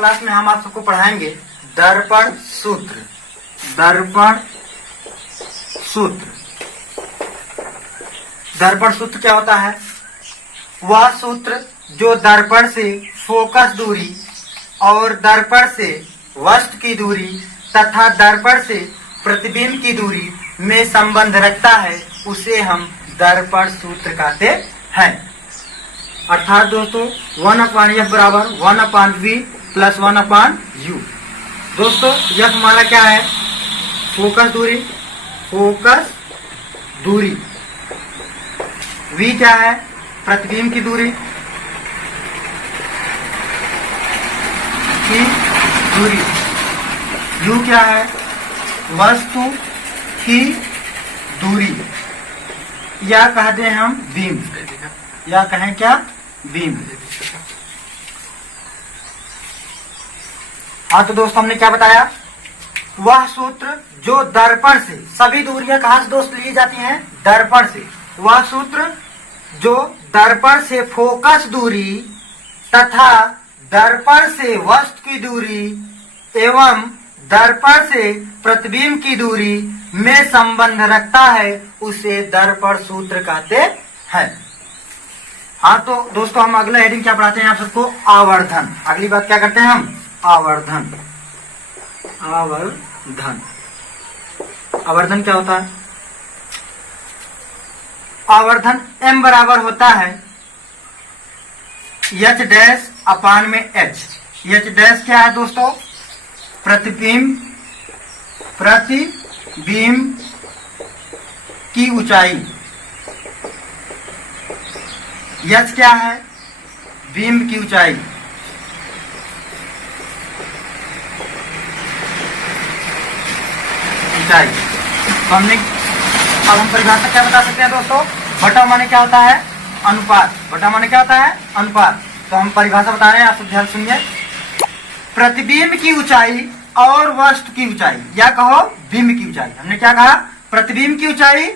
Class में हम आप सबको पढ़ाएंगे दर्पण सूत्र। दर्पण सूत्र, दर्पण सूत्र क्या होता है? वह सूत्र जो दर्पण से फोकस दूरी और दर्पण से वस्तु की दूरी तथा दर्पण से प्रतिबिंब की दूरी में संबंध रखता है, उसे हम दर्पण सूत्र कहते हैं। अर्थात दोस्तों 1/f बराबर 1/v प्लस 1/u। दोस्तों यह हमारा क्या है? फोकस दूरी, फोकस दूरी। v क्या है? प्रतिबिंब की दूरी की दूरी। u क्या है? वस्तु की दूरी, या कह दें हम बीम, या कहें क्या? बीम। हाँ तो दोस्तों हमने क्या बताया? वह सूत्र जो दर्पण से, सभी दूरियां कहां से दोस्त ली जाती हैं? दर्पण से। वह सूत्र जो दर्पण से फोकस दूरी तथा दर्पण से वस्तु की दूरी एवं दर्पण से प्रतिबिंब की दूरी में संबंध रखता है, उसे दर्पण सूत्र कहते हैं। हाँ तो दोस्तों हम अगला हेडिंग क्या पढ़ाते हैं आप सबको? आवर्धन। अगली बात क्या करते हैं हम? आवर्धन। आवर्धन, आवर्धन क्या होता है? आवर्धन m बराबर होता है h डैश अपान में h। h डैश क्या है दोस्तों? प्रतिबिंब की ऊंचाई। h क्या है? बिंब की ऊंचाई। तो हमने अब हम परिभाषा क्या बता सकते हैं दोस्तों? बटा माने क्या होता है? अनुपात। बटा माने क्या होता है? अनुपात। तो हम परिभाषा बता रहे हैं, आप सब ध्यान सुनिए। प्रतिबिंब की ऊंचाई और वस्तु की ऊंचाई, या कहो बिंब की ऊंचाई। हमने क्या कहा? प्रतिबिंब की ऊंचाई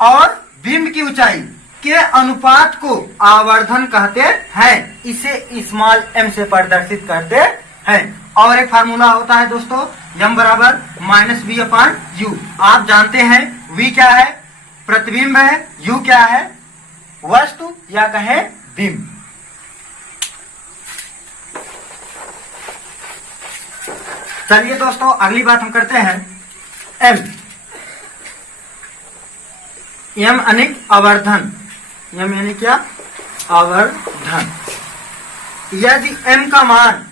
और बिंब की ऊंचाई के अनुपात को आवर्धन कहते हैं। इसे स्मॉल m से प्रदर्शित करते हैं। और एक फार्मूला होता है दोस्तों, m बराबर -v/u। आप जानते हैं v क्या है? प्रतिबिंब है, u क्या है? वस्तु, या कहें बिंब। चलिए दोस्तों अगली बात हम करते हैं m यानी आवर्धन। m यानी क्या? आवर्धन। यदि m का मान,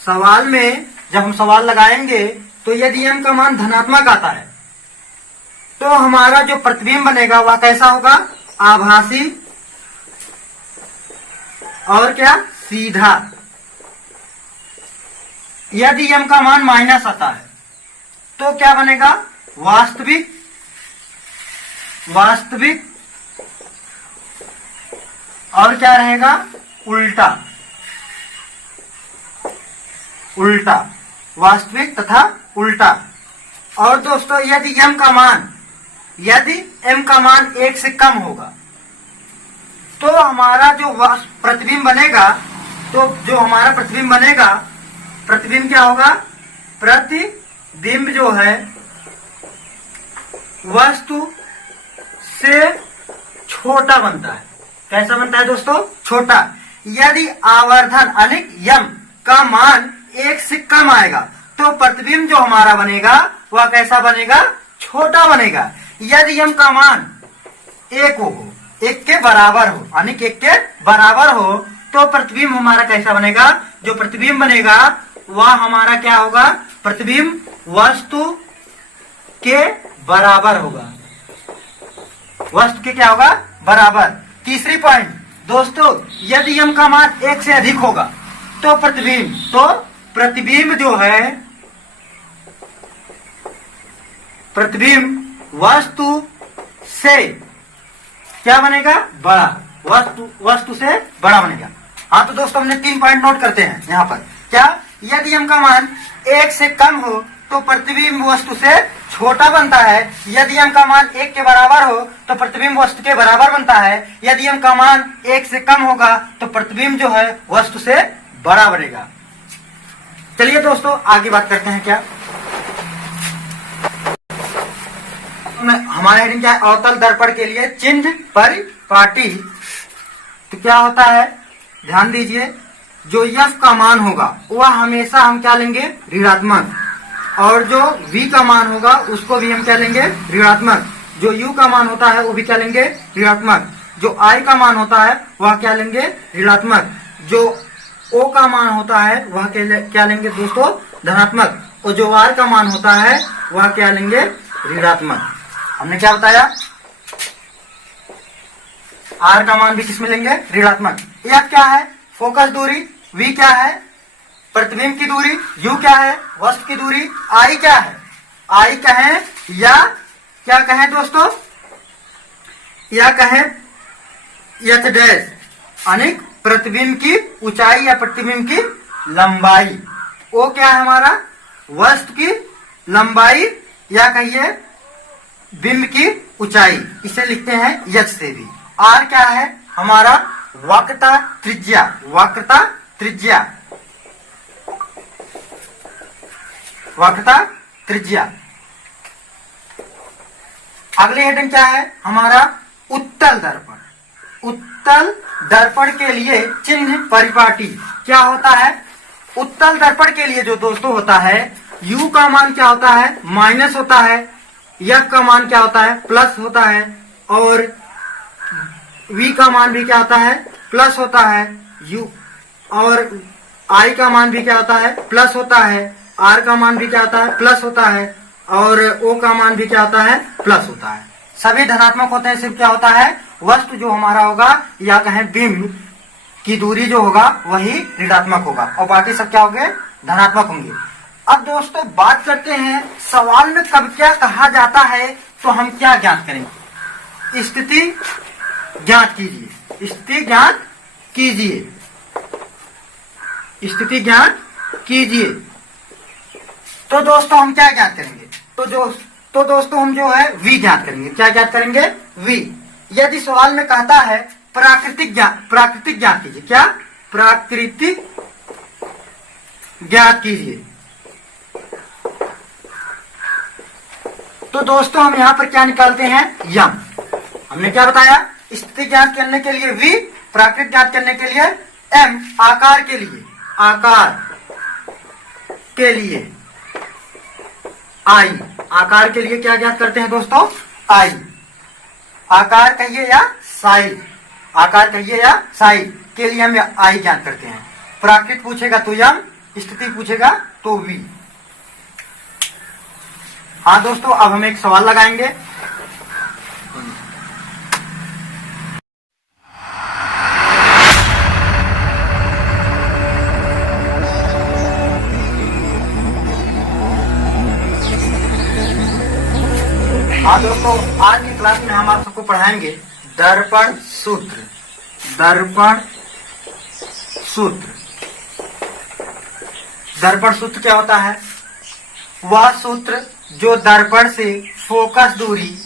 सवाल में जब हम सवाल लगाएंगे तो यदि m का मान धनात्मक आता है तो हमारा जो प्रतिबिंब बनेगा वह कैसा होगा? आभासी और क्या? सीधा। यदि m का मान माइनस आता है तो क्या बनेगा? वास्तविक। वास्तविक और क्या रहेगा? उल्टा। उल्टा, वास्तविक तथा उल्टा। और दोस्तों यदि m का मान 1 से कम होगा तो हमारा जो प्रतिबिंब बनेगा, तो जो हमारा प्रतिबिंब बनेगा, प्रतिबिंब क्या होगा? प्रतिबिंब जो है वस्तु से छोटा बनता है। कैसा बनता है दोस्तों? छोटा। यदि आवर्धन अनिक m का मान 1 से कम आएगा तो प्रतिबिंब जो हमारा बनेगा वह कैसा बनेगा? छोटा बनेगा। यदि m का मान 1 हो, 1 के बराबर हो, अनिक 1 के बराबर हो, तो प्रतिबिंब हमारा कैसा बनेगा? जो प्रतिबिंब बनेगा वह हमारा क्या होगा? प्रतिबिंब वस्तु के बराबर होगा। वस्तु के क्या होगा? बराबर। तीसरी पॉइंट दोस्तों, यदि m का मान 1 से अधिक होगा तो प्रतिबिंब जो है, प्रतिबिंब वस्तु से क्या बनेगा? बड़ा। वस्तु से बड़ा बनेगा। हाँ तो दोस्तों हमने 3 पॉइंट नोट करते हैं यहाँ पर। क्या? यदि m का मान 1 से कम हो तो प्रतिबिंब वस्तु से छोटा बनता है। यदि m का मान 1 के बराबर हो तो प्रतिबिंब वस्तु के बराबर बनता है। यदि m का मान 1 से कम होगा तो प्रतिबिंब जो है वस्तु से बड़ा बनेगा। चलिए दोस्तों आगे बात करते हैं। क्या हमारा हेडिंग क्या है? अवतल दर्पण के लिए चिन्ह परिपाटी। तो क्या होता है, ध्यान दीजिए, जो f का मान होगा वह हमेशा हम क्या लेंगे? ऋणात्मक। और जो v का मान होगा उसको भी हम क्या लेंगे? ऋणात्मक। जो u का मान होता है वो भी क्या लेंगे? ऋणात्मक। जो i का मान होता है वह क्या लेंगे? ऋणात्मक। जो o का मान होता है वह क्या लेंगे दोस्तों? धनात्मक। और जो r का मान होता है वह क्या लेंगे? ऋणात्मक। हमने क्या बताया? r का मान भी किसमें लेंगे? ऋणात्मक। f क्या है? फोकस दूरी। v क्या है? प्रतिबिंब की दूरी। u क्या है? वस्तु की दूरी। i क्या है? i कहें या क्या कहें दोस्तों? या कहें h डैश, यानी प्रतिबिंब की ऊंचाई या प्रतिबिंब की लंबाई। o क्या है हमारा? वस्तु की लंबाई या कहिए बिंब की ऊंचाई। इसे लिखते हैं h से भी। r क्या है? हमारा वक्रता त्रिज्या। वक्रता त्रिज्या। वक्रता त्रिज्या। अगली हेडिंग क्या है? हमारा उत्तल दर्पण। उत्तल दर्पण के लिए चिन्ह परिपाटी। क्या होता है? उत्तल दर्पण के लिए जो दोस्तों होता है, u का मान क्या होता है? माइनस होता है। f का मान क्या होता है? प्लस होता है। और v का मान भी क्या होता है? प्लस होता है। u और i का मान भी क्या होता है? प्लस होता है। r का मान भी क्या होता है? प्लस होता है। और o का मान भी क्या होता है? प्लस होता है। सभी धनात्मक होते हैं। सिर्फ क्या होता है? वस्तु जो हमारा होगा या कहें बिंब की दूरी जो होगा वही ऋणात्मक होगा और बाकी सब क्या होंगे? धनात्मक होंगे। अब दोस्तों बात करते हैं सवाल में कब क्या कहा जाता है, तो हम क्या ज्ञात करेंगे? स्थिति ज्ञात कीजिए। स्थिति ज्ञात कीजिए। स्थिति ज्ञात कीजिए। तो दोस्तों हम क्या ज्ञात करेंगे? तो दोस्तों हम जो है v ज्ञात करेंगे। क्या ज्ञात करेंगे? v। यदि सवाल में कहता है प्राकृतिक ज्ञात कीजिए। क्या? प्राकृतिक ज्ञात कीजिए। तो दोस्तों हम यहाँ पर क्या निकालते हैं? यम। हमने क्या बताया? स्थिति ज्ञात करने के लिए v, प्राकृतिक ज्ञात करने के लिए m, आकार के लिए I। आकार के लिए क्या ज्ञात करते हैं दोस्तों? I। आकार कहिए या साइज, आकार कहिए या साइज के लिए हम I ज्ञात करते हैं। प्राकृतिक पूछेगा तो यम, स्थिति पूछेगा तो v। हाँ दोस्तों, अब हम एक सवाल लगाएंगे। हाँ दोस्तों, आज की क्लास में हम आप सबको पढ़ाएंगे दर्पण सूत्र। दर्पण सूत्र। दर्पण सूत्र क्या होता है? वह सूत्र जो दर्पण से फोकस दूरी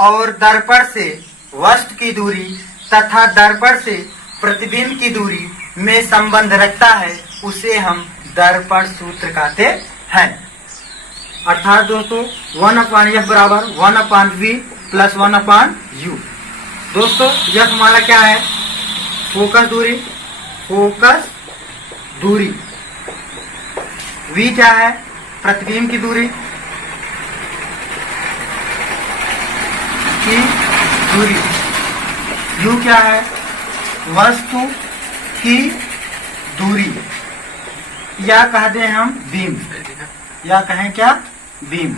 और दर्पण से वस्तु की दूरी तथा दर्पण से प्रतिबिंब की दूरी में संबंध रखता है, उसे हम दर्पण सूत्र कहते हैं। अर्थात दोस्तों 1/f बराबर 1/v प्लस 1/u। दोस्तों यह हमारा क्या है? फोकस दूरी। फोकस दूरी। v क्या है? प्रतिबिंब की दूरी की दूरी। u क्या है? वस्तु की दूरी या कह दें हम बीम, या कहें क्या? बीम।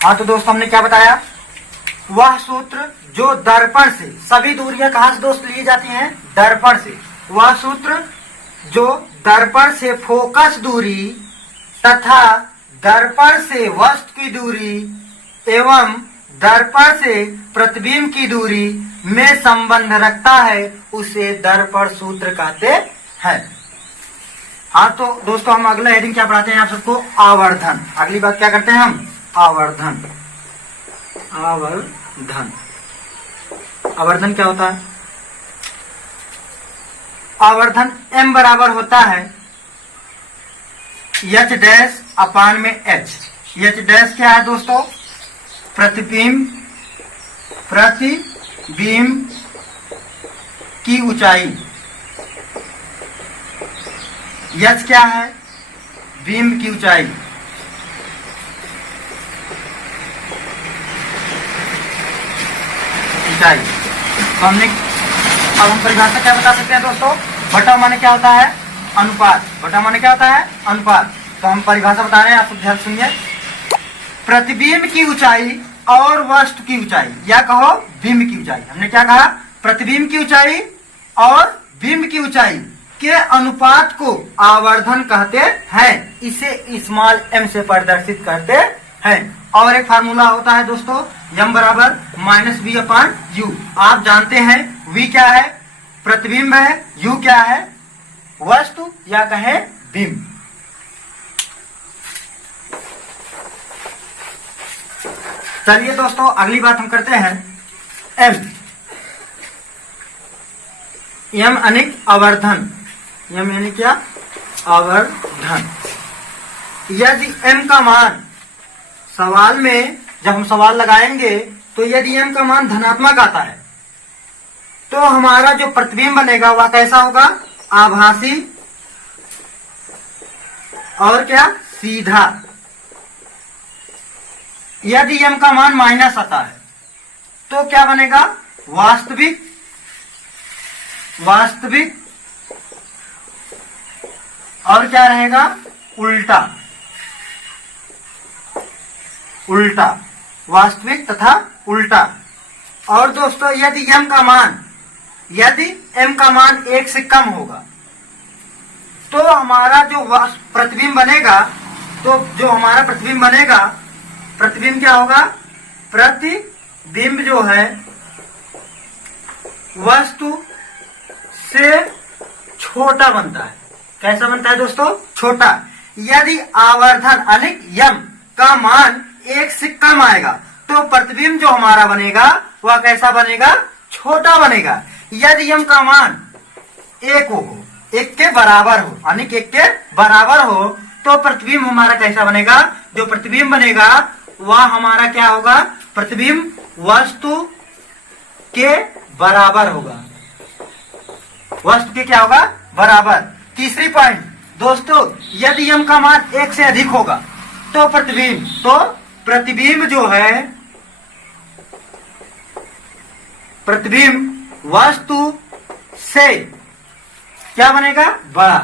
हाँ तो दोस्तों हमने क्या बताया? वह सूत्र जो दर्पण से, सभी दूरियां कहां से दोस्त ली जाती हैं? दर्पण से। वह सूत्र जो दर्पण से फोकस दूरी तथा दर्पण से वस्तु की दूरी एवं दर्पण से प्रतिबिंब की दूरी में संबंध रखता है, उसे दर्पण सूत्र कहते हैं। हाँ तो दोस्तों हम अगला हेडिंग क्या पढ़ाते हैं आप सबको? आवर्धन। अगली बात क्या करते हैं हम? आवर्धन। आवर्धन। आवर्धन क्या होता है? आवर्धन m बराबर होता है h डैश अपान में h। h डैश क्या है दोस्तों? प्रतिबिंब की ऊंचाई। h क्या है? बिंब की ऊंचाई। तो हमने अब हम परिभाषा क्या बता सकते हैं दोस्तों? बटा माने क्या होता है? अनुपात। बटा माने क्या होता है? अनुपात। तो हम परिभाषा बता रहे हैं, आप ध्यान सुनिए। प्रतिबिंब की ऊंचाई और वस्तु की ऊंचाई, या कहो बिंब की ऊंचाई। हमने क्या कहा? प्रतिबिंब की ऊंचाई और बिंब की ऊंचाई के अनुपात को आवर्धन कहते हैं। इसे स्मॉल m से प्रदर्शित करते हैं। और एक फार्मूला होता है दोस्तों, m बराबर -v अपान u। आप जानते हैं v क्या है? प्रतिबिंब है। u क्या है? वस्तु या कहे बिंब। चलिए दोस्तों अगली बात हम करते हैं। m अनिक आवर्धन। m यानी क्या? आवर्धन। यदि m का मान, सवाल में जब हम सवाल लगाएंगे तो यदि m का मान धनात्मक आता है तो हमारा जो प्रतिबिंब बनेगा वह कैसा होगा? आभासी और क्या? सीधा। यदि m का मान माइनस आता है तो क्या बनेगा? वास्तविक और क्या रहेगा? उल्टा। वास्तविक तथा उल्टा। और दोस्तों यदि m का मान 1 से कम होगा तो हमारा जो प्रतिबिंब बनेगा, प्रतिबिंब क्या होगा? प्रतिबिंब जो है वस्तु से छोटा बनता है। कैसा बनता है दोस्तों? छोटा। यदि आवर्धन अनिक m का मान 1 से कम आएगा तो प्रतिबिंब जो हमारा बनेगा वह कैसा बनेगा? छोटा बनेगा। यदि m का मान 1 के बराबर हो, अनिक 1 के बराबर हो, तो प्रतिबिंब हमारा कैसा बनेगा? जो प्रतिबिंब बनेगा वह हमारा क्या होगा? प्रतिबिंब वस्तु के बराबर होगा। वस्तु के क्या होगा? बराबर। तीसरी पॉइंट दोस्तों, यदि m का मान 1 से अधिक होगा तो प्रतिबिंब जो है, प्रतिबिंब वस्तु से क्या बनेगा? बड़ा।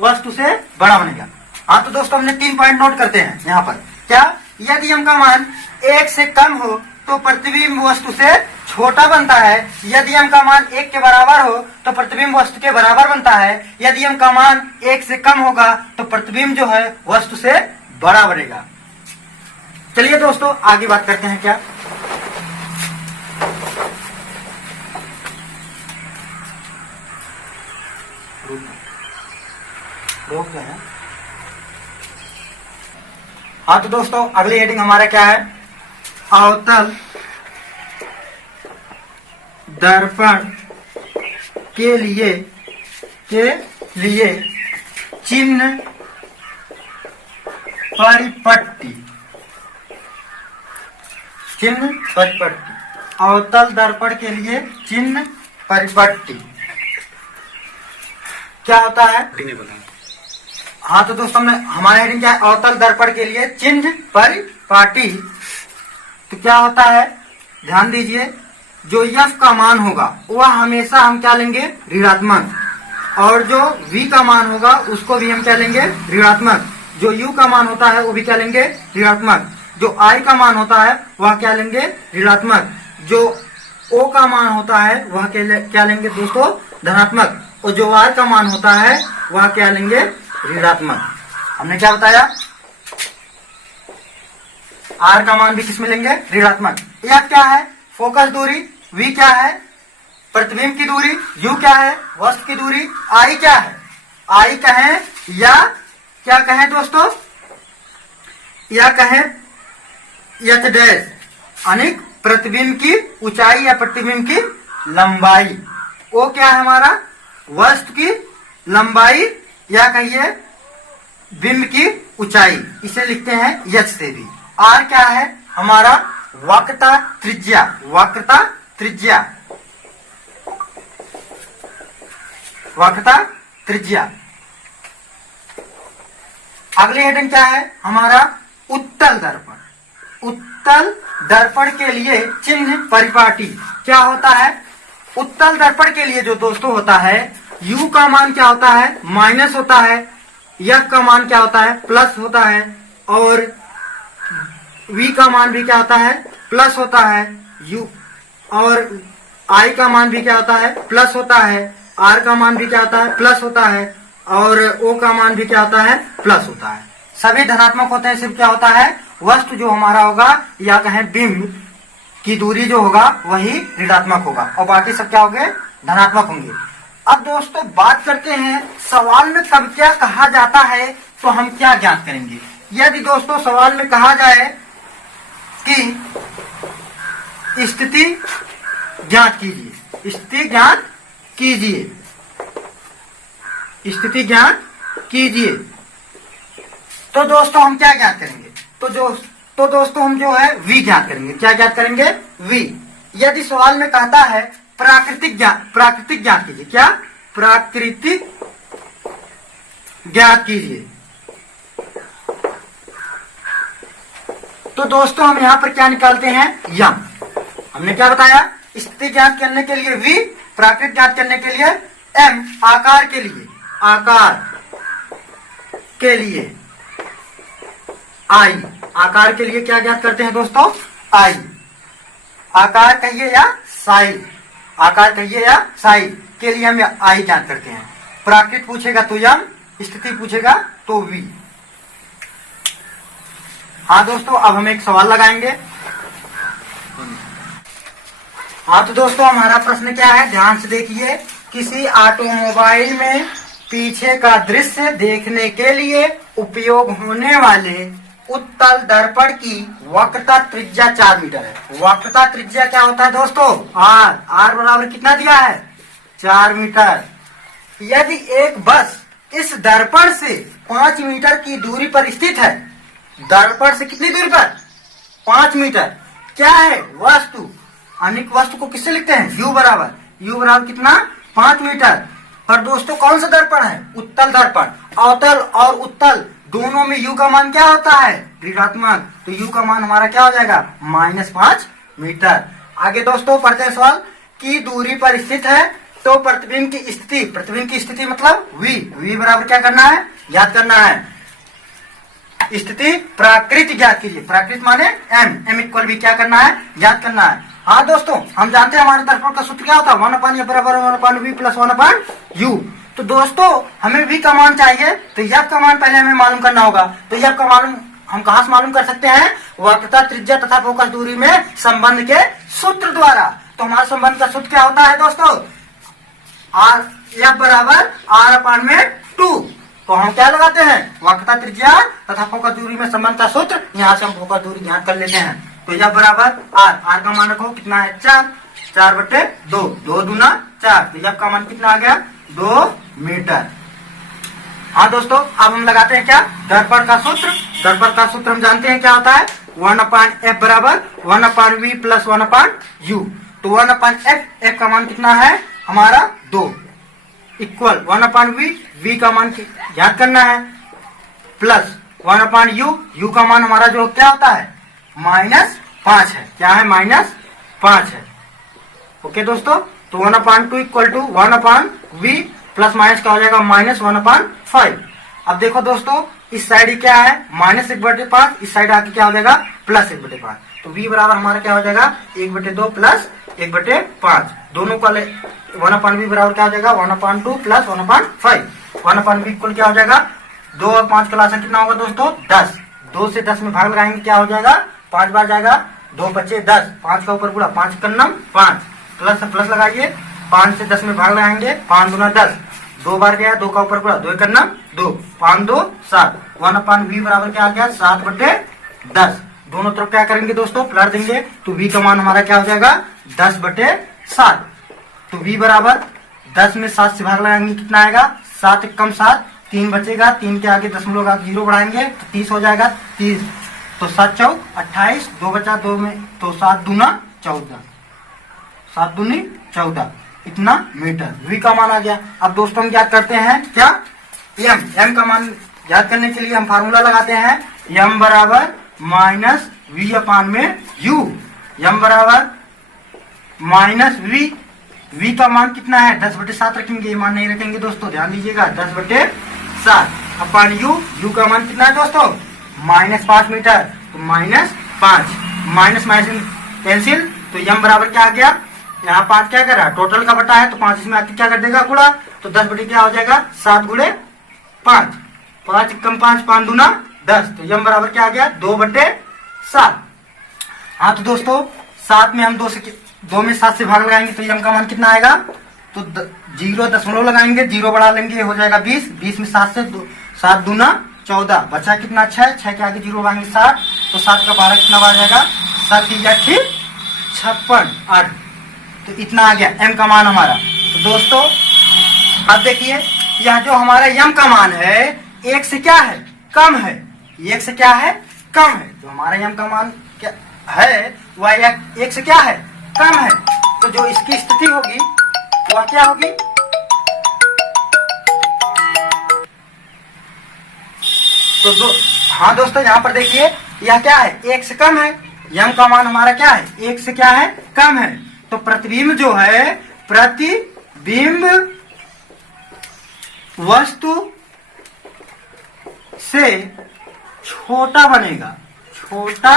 वस्तु से बड़ा बनेगा। हाँ तो दोस्तों हमने 3 पॉइंट नोट करते हैं यहाँ पर। क्या? यदि m का मान 1 से कम हो तो प्रतिबिंब वस्तु से छोटा बनता है। यदि m का मान 1 के बराबर हो तो प्रतिबिंब वस्तु के बराबर बनता है। यदि m का मान 1 से कम होगा तो प्रतिबिंब जो है वस्तु से बड़ा बनेगा। चलिए दोस्तों आगे बात करते हैं। क्या? रोक गए हैं। हाँ तो दोस्तों अगली हेडिंग हमारा क्या है? अवतल दर्पण के लिए चिन्ह परिपट्टी। अवतल दर्पण के लिए चिन्ह परिपट्टी क्या होता है? हाँ तो दोस्तों हमारे हेडिंग क्या है? अवतल दर्पण के लिए चिन्ह परिपाटी। तो क्या होता है? ध्यान दीजिए, जो f का मान होगा वह हमेशा हम क्या लेंगे? ऋणात्मक। और जो v का मान होगा उसको भी हम क्या लेंगे? ऋणात्मक। जो u का मान होता है वो भी क्या लेंगे? ऋणात्मक। जो i का मान होता है वह क्या लेंगे? ऋणात्मक। जो o का मान होता है वह क्या लेंगे दोस्तों? धनात्मक। और जो r का मान होता है वह क्या लेंगे? ऋणात्मक। हमने क्या बताया? r का मान भी किसमें लेंगे? ऋणात्मक। f क्या है? फोकस दूरी। v क्या है? प्रतिबिंब की दूरी। u क्या है? वस्तु की दूरी। i क्या है? i कहें या क्या कहें दोस्तों? या कहें h डैश अनिक प्रतिबिंब की ऊंचाई या प्रतिबिंब की लंबाई। o क्या है हमारा? वस्तु की लंबाई या कहिए बिंब की ऊंचाई, इसे लिखते हैं यच से भी। आर क्या है? हमारा वक्रता त्रिज्या, वक्रता त्रिज्या, वक्रता त्रिज्या। अगली हेडिंग क्या है? हमारा उत्तल दर्पण। उत्तल दर्पण के लिए चिन्ह परिपाटी क्या होता है? उत्तल दर्पण के लिए जो दोस्तों होता है, U का मान क्या होता है? माइनस होता है, F का मान क्या होता है? प्लस होता है, और V का मान भी क्या होता है? प्लस होता है। U और I का मान भी क्या होता है? प्लस होता है। R का मान भी क्या होता है? प्लस होता है, और O का मान भी क्या होता है? प्लस होता है। सभी धनात्मक होते हैं। सिर्फ क्या होता है? वस्तु जो हमारा होगा या कहें बिंब की दूरी जो होगा वही ऋणात्मक होगा, और बाकी सब क्या होंगे? धनात्मक होंगे। अब दोस्तों बात करते हैं सवाल में कब क्या कहा जाता है, तो हम क्या ज्ञात करेंगे। यदि दोस्तों सवाल में कहा जाए कि स्थिति ज्ञात कीजिए, स्थिति ज्ञात कीजिए, स्थिति ज्ञात कीजिए, तो दोस्तों हम क्या ज्ञात करेंगे? तो दोस्तों हम जो है V ज्ञात करेंगे। क्या ज्ञात करेंगे? V। यदि सवाल में कहता है प्राकृतिक ज्ञात कीजिए, क्या? प्राकृतिक ज्ञात कीजिए, तो दोस्तों हम यहां पर क्या निकालते हैं? यम। हमने क्या बताया? स्थिति ज्ञात करने के लिए V, प्राकृतिक ज्ञात करने के लिए M, आकार के लिए, आकार के लिए I, आकार के लिए क्या ज्ञात करते हैं दोस्तों? I। आकार कहिए या साइज, आकार कहिए या साइज के लिए हम I ज्ञात करते हैं। प्राकृत पूछेगा तो यम, स्थिति पूछेगा तो V। हाँ दोस्तों, अब हम एक सवाल लगाएंगे। हाँ तो दोस्तों हमारा प्रश्न क्या है? ध्यान से देखिए। किसी ऑटोमोबाइल में पीछे का दृश्य देखने के लिए उपयोग होने वाले उत्तल दर्पण की वक्रता त्रिज्या 4 मीटर है। वक्रता त्रिज्या क्या होता है दोस्तों? R बराबर कितना दिया है? 4 मीटर। यदि एक बस इस दर्पण से 5 मीटर की दूरी पर स्थित है, दर्पण से कितनी दूरी पर? 5 मीटर। क्या है? वस्तु। अनिक वस्तु को किससे लिखते हैं? U बराबर कितना? 5 मीटर। पर दोस्तों कौन सा दर्पण है? उत्तल दर्पण। अवतल और उत्तल दोनों में U का मान क्या होता है? ऋणात्मक। तो U का मान हमारा क्या हो जाएगा? -5 मीटर। आगे दोस्तों पढ़ते हैं सवाल। की दूरी पर स्थित है तो प्रतिबिंब की स्थिति, प्रतिबिंब की स्थिति मतलब V बराबर क्या करना है? ज्ञात करना है। स्थिति प्राकृत ज्ञात कीजिए, प्राकृत माने M इक्वल भी क्या करना है? ज्ञात करना है। हाँ दोस्तों हम जानते हैं हमारे दर्पण का सूत्र क्या होता है? 1/F बराबर 1/V प्लस 1/U। तो दोस्तों हमें V का मान चाहिए, तो F का मान पहले हमें मालूम करना होगा। तो F का मालूम हम कहां से मालूम कर सकते हैं? वक्रता त्रिज्या तथा फोकस दूरी में संबंध के सूत्र द्वारा। तो हमारा संबंध का सूत्र क्या होता है दोस्तों? F बराबर R/2। तो हम क्या लगाते हैं? वक्रता त्रिज्या तथा फोकस दूरी में संबंध का सूत्र। यहाँ से हम फोकस दूरी ज्ञात कर लेते हैं। तो F बराबर R का मान रखो कितना है? 4/2, 2 दूना 4। तो F का मान कितना आ गया? 2 मीटर। हाँ दोस्तों अब हम लगाते हैं क्या? दर्पण का सूत्र। दर्पण का सूत्र हम जानते हैं क्या होता है? 1/F बराबर 1/V प्लस 1/U। तो 1/F का मान कितना है हमारा? 2 इक्वल 1/V, V का मान ज्ञात करना है, प्लस 1/U, U का मान हमारा जो क्या होता है? -5 है। क्या है? -5 है। ओके दोस्तों, तो 1/2 equal to 1/V plus minus क्या हो जाएगा? -1/5। अब देखो दोस्तों इस साइड क्या है? -1/5, इस साइड आके क्या हो जाएगा? +1/5। तो V बराबर हमारा क्या हो जाएगा? 1/2 प्लस 1/5। दोनों का 1/V बराबर क्या हो जाएगा? 1/2 प्लस 1/5। 1/V इक्वल क्या हो जाएगा? 2 और 5 का लासा कितना होगा दोस्तों? 10। 2 से 10 में भाग लगाएंगे क्या हो जाएगा? 5 बार जाएगा, 2 बचे 10, 5 का ऊपर गुणा, 5 कन्नम 5, प्लस लगाइए, 5 से 10 में भाग लगाएंगे, 5 दूना 10, 2 बार गया, 2 का ऊपर गुणा, 2 कन्नम 2, 5 2 7। 1/V बराबर क्या आ गया? 7/10। दोनों तरफ क्या करेंगे दोस्तों? प्लस देंगे, तो V का मान हमारा क्या हो जाएगा? 10/7। तो V बराबर 10 में 7 से भाग लगाएंगे कितना आएगा 7 एकम 7, 3 बचेगा, 3 के आगे दशमलव का 0 बढ़ाएंगे तो 30 हो जाएगा 30, तो 7 चौक 28, 2 बचा 2 में तो 7 दूना 14, 7 दूनी 14 इतना मीटर। v का मान आ गया। अब दोस्तों हम याद करते हैं क्या m का मान याद करने के लिए हम फार्मूला लगाते हैं m बराबर माइनस वी अपान में u, m बराबर माइनस v का मान कितना है 10/7 रखेंगे, ये मान नहीं रखेंगे दोस्तों, ध्यान दीजिएगा 10/7 अपान u का मान कितना है दोस्तों -5 मीटर, तो -5 माइनस माइनस कैंसिल, तो m बराबर क्या आ गया यहाँ 5 क्या कर रहा है टोटल का बटा है तो 5 इसमें आके क्या कर देगा गुणा, तो 10 बटे क्या हो जाएगा 7 गुणे 5, 5 कम 5 5 दूना 10, तो m बराबर क्या आ गया 2/7। हाँ तो दोस्तों 7 में हम 2 में 7 से भाग लगाएंगे तो m का मान कितना आएगा, तो 0 दशमलव लगाएंगे 0 बढ़ा लेंगे हो जाएगा 20, 20 में 7 से 7 दूना 14, बचा कितना 6 के आगे 0 बढ़ाएंगे 7, तो 7 का 12 कितना बढ़ जाएगा 7 की 56 8, तो इतना आ गया m का मान हमारा। तो दोस्तों अब देखिए यह जो हमारा m का मान है 1 से क्या है कम है, 1 से क्या है कम है, तो हमारा m का मान क्या है वह 1 से क्या है कम है, तो जो इसकी स्थिति होगी वह क्या होगी, तो हाँ दोस्तों यहाँ पर देखिए यह क्या है 1 से कम है, m का मान हमारा क्या है 1 से क्या है कम है, तो प्रतिबिंब जो है प्रतिबिंब वस्तु से छोटा बनेगा, छोटा